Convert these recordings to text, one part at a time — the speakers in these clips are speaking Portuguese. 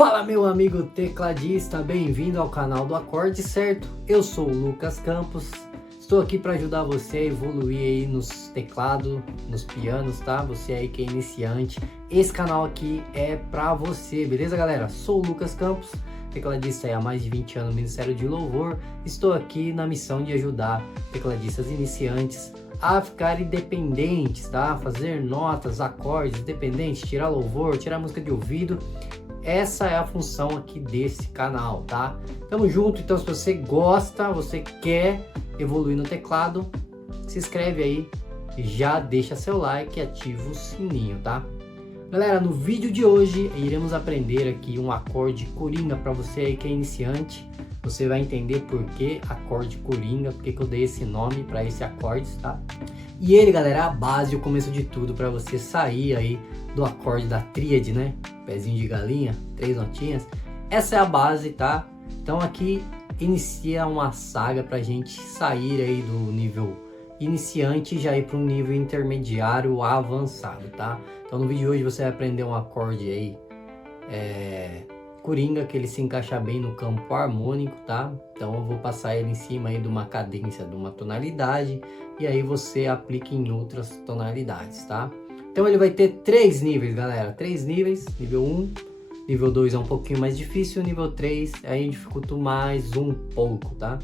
Fala meu amigo tecladista, bem-vindo ao canal do Acorde Certo. Eu sou o Lucas Campos, estou aqui para ajudar você a evoluir aí nos teclados, nos pianos, tá? Você aí que é iniciante, esse canal aqui é para você, beleza galera? Sou o Lucas Campos, tecladista aí há mais de 20 anos no Ministério de Louvor. Estou aqui na missão de ajudar tecladistas iniciantes a ficar independentes, tá? Fazer notas, acordes independentes, tirar louvor, tirar música de ouvido. Essa é a função aqui desse canal, tá? Tamo junto, então se você gosta, você quer evoluir no teclado, se inscreve aí, já deixa seu like e ativa o sininho, tá? Galera, no vídeo de hoje iremos aprender aqui um acorde coringa para você aí que é iniciante. Você vai entender por que acorde coringa, porque que eu dei esse nome para esse acorde, tá? E ele, galera, é a base, o começo de tudo para você sair aí do acorde da tríade, né? Pezinho de galinha, 3 notinhas. Essa é a base, tá? Então aqui inicia uma saga pra gente sair aí do nível iniciante e já ir para um nível intermediário avançado, tá? Então no vídeo de hoje você vai aprender um acorde aí coringa, que ele se encaixa bem no campo harmônico, tá? Então eu vou passar ele em cima aí de uma cadência, de uma tonalidade, e aí você aplica em outras tonalidades, tá? Então ele vai ter 3 níveis, galera, 3 níveis, nível 1, nível 2 é um pouquinho mais difícil, nível 3 aí dificulta mais um pouco, tá?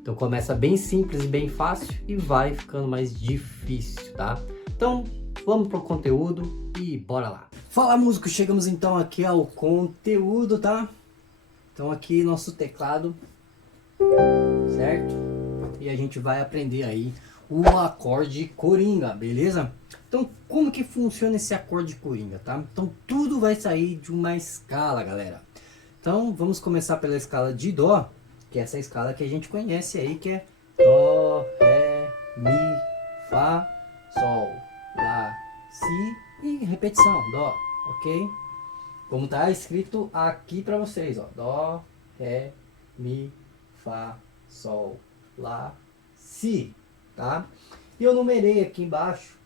Então começa bem simples, bem fácil e vai ficando mais difícil, tá? Então vamos pro conteúdo e bora lá. Fala músico, chegamos então aqui ao conteúdo, tá? Então aqui nosso teclado, certo? E a gente vai aprender aí o acorde coringa, beleza? Então como que funciona esse acorde coringa, tá? Então tudo vai sair de uma escala, galera. Então vamos começar pela escala de Dó, que é essa escala que a gente conhece aí, que é Dó, Ré, Mi, Fá, Sol, Lá, Si e repetição, Dó, ok? Como tá escrito aqui para vocês, ó, Dó, Ré, Mi, Fá, Sol, Lá, Si, tá? E eu numerei aqui embaixo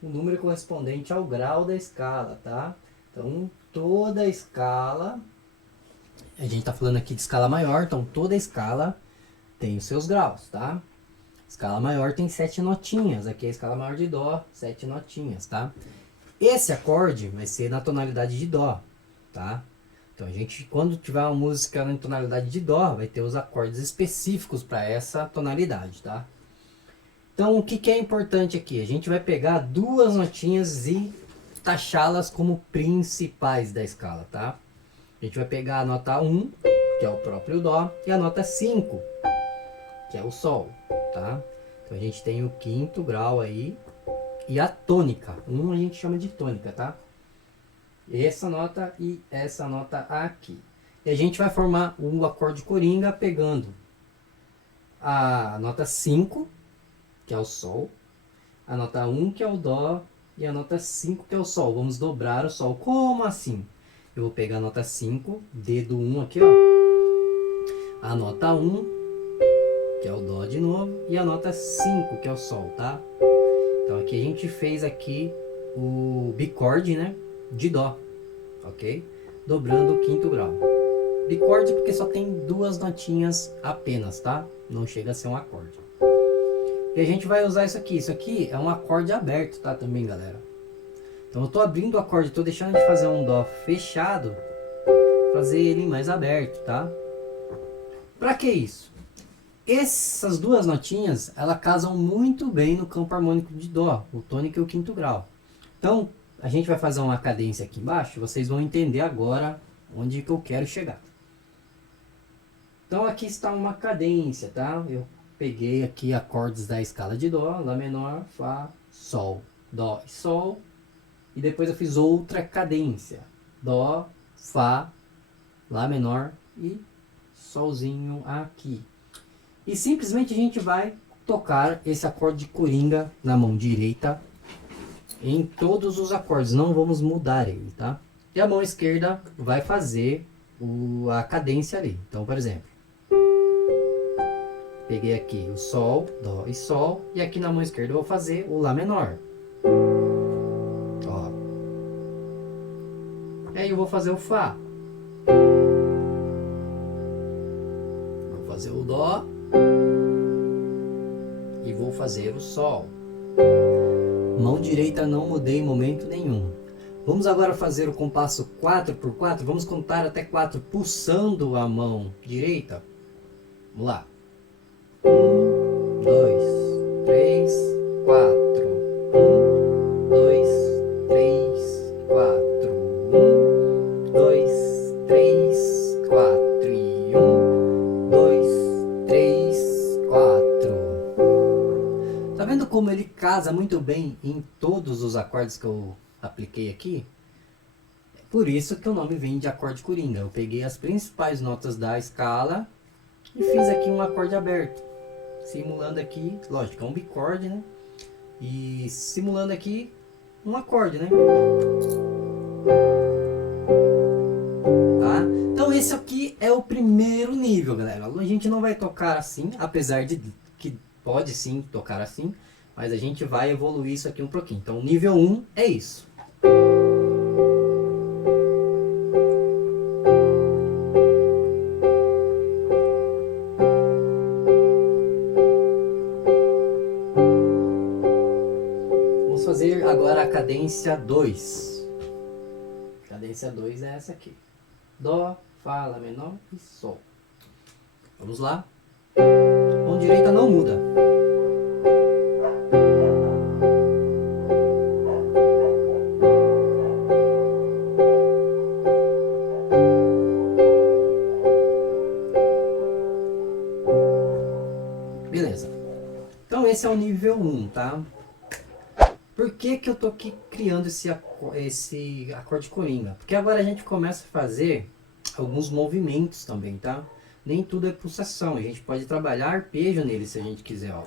o número correspondente ao grau da escala, tá? Então toda a escala, a gente tá falando aqui de escala maior, então toda a escala tem os seus graus, tá? Escala maior tem 7 notinhas, aqui é a escala maior de Dó, 7 notinhas, tá? Esse acorde vai ser na tonalidade de Dó, tá? Então a gente, quando tiver uma música na tonalidade de Dó, vai ter os acordes específicos para essa tonalidade, tá? Então o que é importante aqui? A gente vai pegar 2 notinhas e taxá-las como principais da escala, tá? A gente vai pegar a nota 1, que é o próprio Dó, e a nota 5, que é o Sol, tá? Então a gente tem o 5º grau aí e a tônica. A gente chama de tônica, tá? Essa nota e essa nota aqui. E a gente vai formar um acorde coringa pegando a nota 5, que é o Sol, a nota 1, que é o Dó, e a nota 5, que é o Sol. Vamos dobrar o Sol. Como assim? Eu vou pegar a nota 5, dedo 1 aqui, ó, a nota 1, que é o Dó de novo, e a nota 5, que é o Sol, tá? Então aqui a gente fez aqui o bicorde, né, de Dó, ok? Dobrando o 5º grau. Bicorde porque só tem 2 notinhas apenas, tá? Não chega a ser um acorde. E a gente vai usar isso aqui é um acorde aberto, tá, também, galera. Então eu tô abrindo o acorde, tô deixando de fazer um Dó fechado, fazer ele mais aberto, tá? Pra que isso? Essas 2 notinhas, elas casam muito bem no campo harmônico de Dó, o tônica e o 5º grau. Então, a gente vai fazer uma cadência aqui embaixo, vocês vão entender agora onde que eu quero chegar. Então aqui está uma cadência, tá? Eu peguei aqui acordes da escala de Dó, Lá menor, Fá, Sol, Dó e Sol. E depois eu fiz outra cadência. Dó, Fá, Lá menor e Solzinho aqui. E simplesmente a gente vai tocar esse acorde coringa na mão direita em todos os acordes. Não vamos mudar ele, tá? E a mão esquerda vai fazer a cadência ali. Então, por exemplo, peguei aqui o Sol, Dó e Sol. E aqui na mão esquerda eu vou fazer o Lá menor. Ó. E aí eu vou fazer o Fá. Vou fazer o Dó e vou fazer o Sol. Mão direita não mudei em momento nenhum. Vamos agora fazer o compasso 4x4. Vamos contar até 4 pulsando a mão direita. Vamos lá. 1, 2, 3, 4. 1, 2, 3, 4. 1, 2, 3, 4. E 1, 2, 3, 4. Tá vendo como ele casa muito bem em todos os acordes que eu apliquei aqui? É por isso que o nome vem de acorde coringa. Eu peguei as principais notas da escala e fiz aqui um acorde aberto, simulando aqui, lógico, é um bicorde, né? E simulando aqui um acorde, né? Tá? Então esse aqui é o primeiro nível, galera. A gente não vai tocar assim, apesar de que pode sim tocar assim, mas a gente vai evoluir isso aqui um pouquinho. Então nível 1 é isso. Fazer agora a cadência 2. Cadência 2 é essa aqui. Dó, Fá, Lá menor e Sol. Vamos lá. Mão direita não muda. Beleza. Então esse é o nível 1, tá? Por que que eu tô aqui criando esse acorde coringa? Porque agora a gente começa a fazer alguns movimentos também, tá? Nem tudo é pulsação, a gente pode trabalhar arpejo nele se a gente quiser, ó.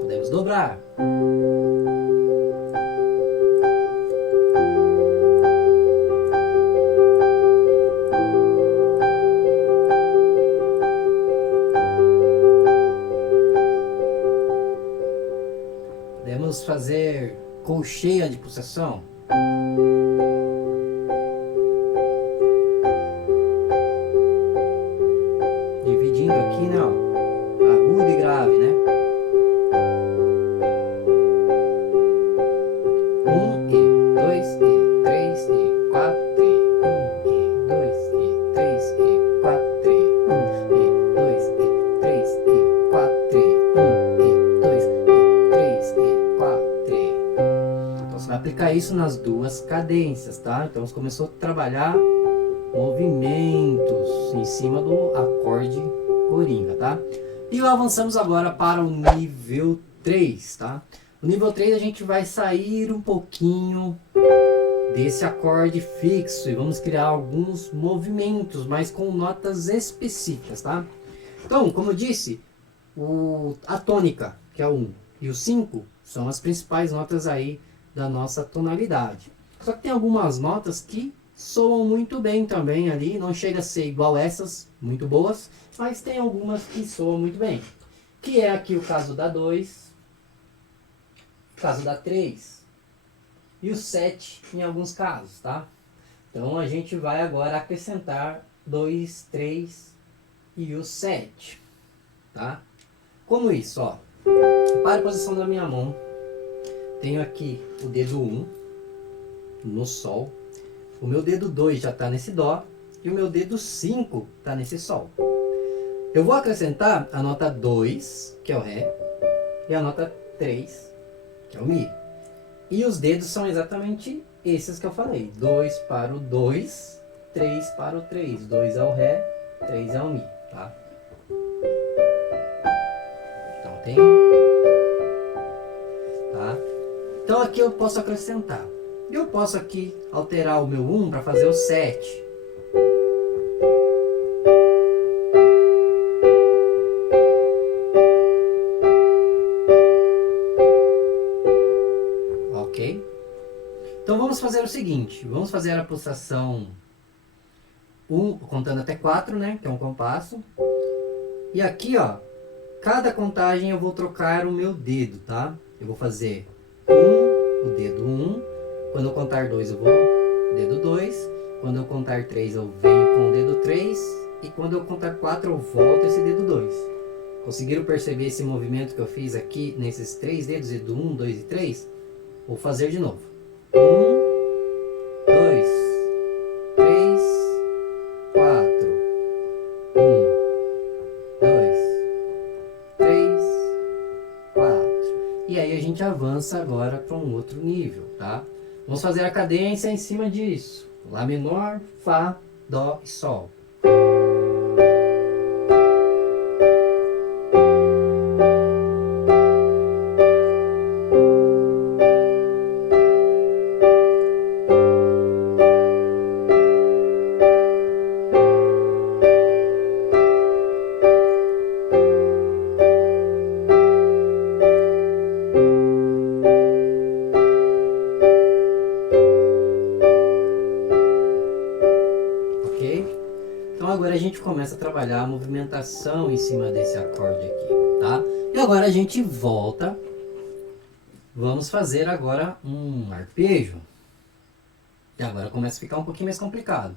Podemos dobrar. Podemos fazer colcheia de pulsação. Dividindo aqui, né, ó, agudo e grave, né? 1 e 2 e 3 e 4 e 1 e 2 e 3 e 4 e 1 e 2 e 3 e 4 e 1 e 2 e 3 e 4 e... Então você vai aplicar isso nas duas cadências, tá? Então você começou a trabalhar movimentos em cima do acorde coringa, tá? E avançamos agora para o nível 3, tá? No nível 3 a gente vai sair um pouquinho desse acorde fixo e vamos criar alguns movimentos, mas com notas específicas, tá? Então, como eu disse, a tônica, que é o 1, e o 5 são as principais notas aí da nossa tonalidade. Só que tem algumas notas que soam muito bem também ali, não chega a ser igual essas, muito boas, mas tem algumas que soam muito bem. Que é aqui o caso da 2, o caso da 3 e o 7 em alguns casos, tá? Então a gente vai agora acrescentar 2, 3 e o 7, tá? Como isso, ó. Para a posição da minha mão, tenho aqui o dedo 1 no Sol, o meu dedo 2 já está nesse Dó e o meu dedo 5 está nesse Sol. Eu vou acrescentar a nota 2, que é o Ré, e a nota 3, que é o Mi. E os dedos são exatamente esses que eu falei. 2 para o 2, 3 para o 3. 2 é o Ré, 3 é o Mi, tá? Então tem... Tá? Então aqui eu posso acrescentar. Eu posso aqui alterar o meu 1 para fazer o 7. fazer o seguinte, vamos fazer a pulsação 1, contando até 4, né, que é um compasso. E aqui, ó, cada contagem eu vou trocar o meu dedo, tá? Eu vou fazer 1, o dedo 1. Quando eu contar 2, eu vou dedo 2. Quando eu contar 3, eu venho com o dedo 3. E quando eu contar 4, eu volto esse dedo 2. Conseguiram perceber esse movimento que eu fiz aqui nesses 3 dedos, dedo 1, 2 e 3? Vou fazer de novo. 1, 2, 3, 4. 1, 2, 3, 4. E aí a gente avança agora para um outro nível, tá? Vamos fazer a cadência em cima disso. Lá menor, Fá, Dó e Sol. Então agora a gente começa a trabalhar a movimentação em cima desse acorde aqui, tá? E agora a gente volta. Vamos fazer agora um arpejo. E agora começa a ficar um pouquinho mais complicado.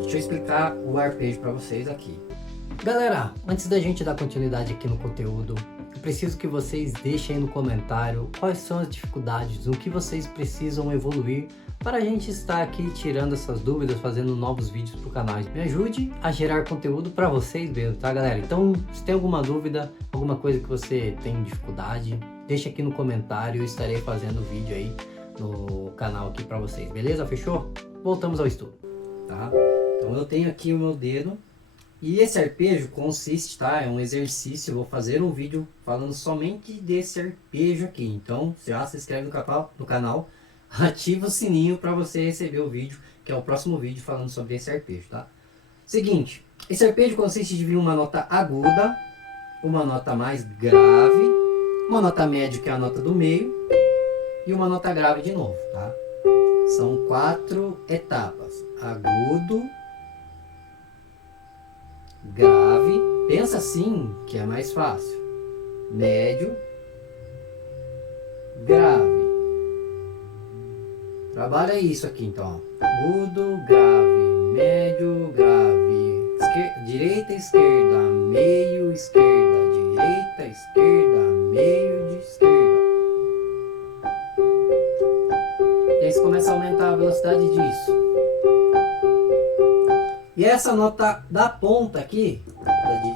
Deixa eu explicar o arpejo para vocês aqui. Galera, antes da gente dar continuidade aqui no conteúdo, eu preciso que vocês deixem aí no comentário quais são as dificuldades, o que vocês precisam evoluir para a gente estar aqui tirando essas dúvidas, fazendo novos vídeos para o canal. Me ajude a gerar conteúdo para vocês mesmo, tá galera? Então, se tem alguma dúvida, alguma coisa que você tem dificuldade, deixa aqui no comentário, eu estarei fazendo vídeo aí no canal aqui para vocês, beleza? Fechou? Voltamos ao estudo, tá? Então eu tenho aqui o meu dedo e esse arpejo consiste, tá? É um exercício, eu vou fazer um vídeo falando somente desse arpejo aqui. Então já se inscreve no canal, ativa o sininho para você receber o vídeo, que é o próximo vídeo falando sobre esse arpejo, tá? Seguinte, esse arpejo consiste de vir uma nota aguda, uma nota mais grave, uma nota média que é a nota do meio e uma nota grave de novo, tá? São 4 etapas: agudo, grave, pensa assim que é mais fácil, médio, grave. Trabalha isso aqui então, ó. Agudo, grave, médio, grave, direita, esquerda, meio, esquerda, direita, esquerda, meio, de esquerda. E aí você começa a aumentar a velocidade disso. E essa nota da ponta aqui,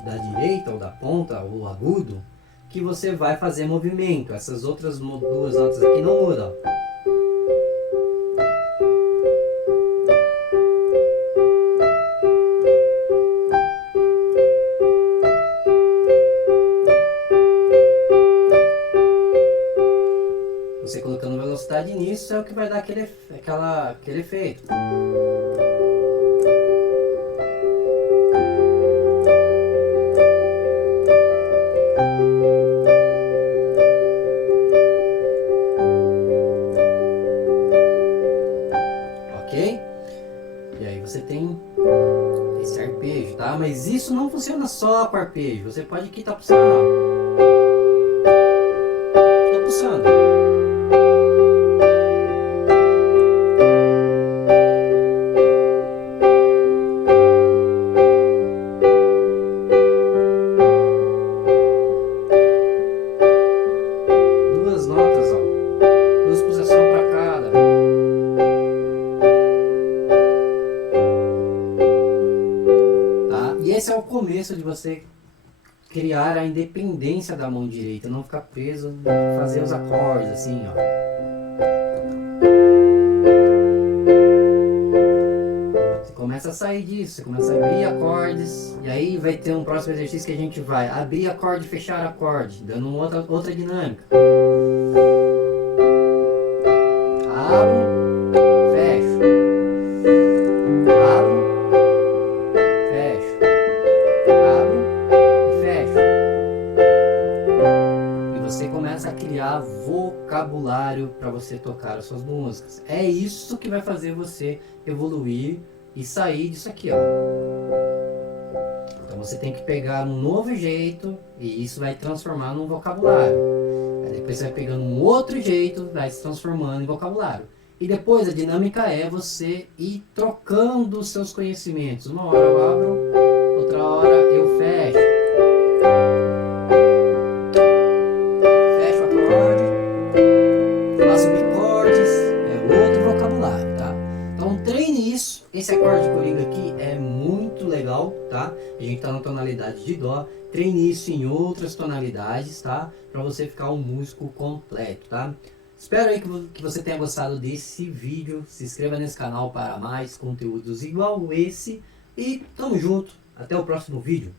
da direita ou da ponta, ou agudo, que você vai fazer movimento. Essas outras duas notas aqui não mudam. Você colocando velocidade nisso é o que vai dar aquele efeito. E aí você tem esse arpejo, tá? Mas isso não funciona só com arpejo. Você pode aqui estar pulsando, ó. Tô pulsando. Duas notas, ó. Duas pulsações para cada. Esse é o começo de você criar a independência da mão direita, não ficar preso, fazer os acordes assim, ó. Você começa começa a sair disso, você começa a abrir acordes, e aí vai ter um próximo exercício que a gente vai abrir acorde e fechar acorde, dando uma outra dinâmica. Abro, fecho. Abro, fecho. Abro e fecho. E você começa a criar vocabulário para você tocar as suas músicas. É isso que vai fazer você evoluir e sair disso aqui, ó. Então você tem que pegar um novo jeito e isso vai transformar num vocabulário. Aí depois você vai pegando um outro jeito, vai se transformando em vocabulário. E depois a dinâmica é você ir trocando os seus conhecimentos. Uma hora eu abro, outra hora eu fecho. Fecho o acorde, faço bicordes, é outro vocabulário, tá? Então treine isso. Esse acorde coringa aqui é muito legal, tá? A gente tá na tonalidade de dó. Treine isso em outras tonalidades, tá? Para você ficar um músico completo, tá? Espero aí que você tenha gostado desse vídeo. Se inscreva nesse canal para mais conteúdos igual esse. E tamo junto. Até o próximo vídeo.